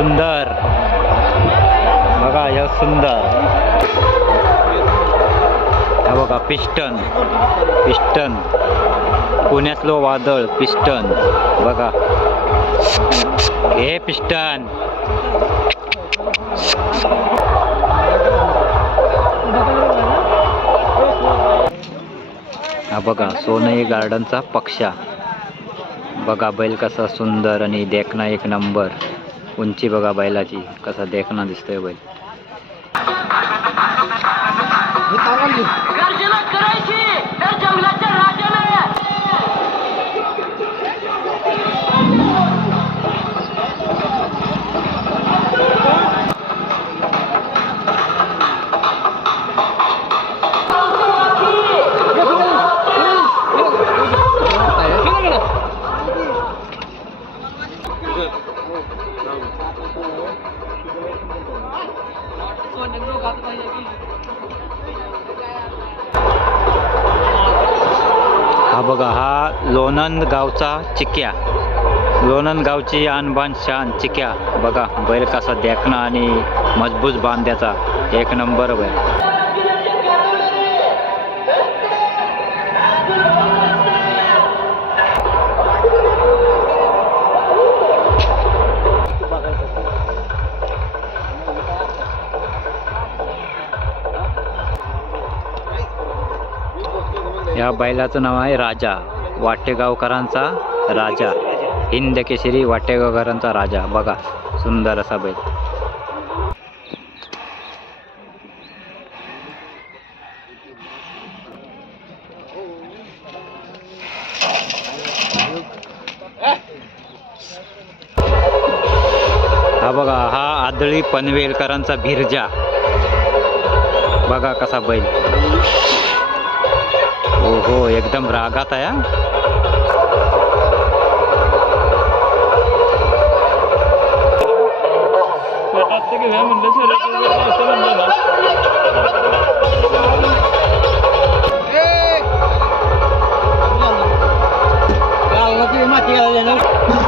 सुंदर. बघा या सुंदर. हा बघा पिस्टन. पिस्टन. पुण्यातलं वादळ पिस्टन. बघा. हे पिस्टन. हा बघा सोनई गार्डनचा पक्षा. बघा बैल कसा सुंदर आणि देखना एक नंबर. उंची बघा बैलाची कसा देखना दिसतोय बैल. हा बघा हा लोणंद गावचा चिक्या. लोणंद गावची आणबान शान चिक्या. बघा बैल कसा देखना आणि मजबूत बांध्याचा. एक नंबर बैल. या बैलाचं नाव आहे राजा. वाटेगावकरांचा राजा. हिंद केसरी वाटेगावकरांचा राजा. बघा सुंदर असा बैल. हा बघा हा आदळी पनवेलकरांचा भिरजा. बघा कसा बैल. ओहो एकदम रागत ya. Hey, I'm.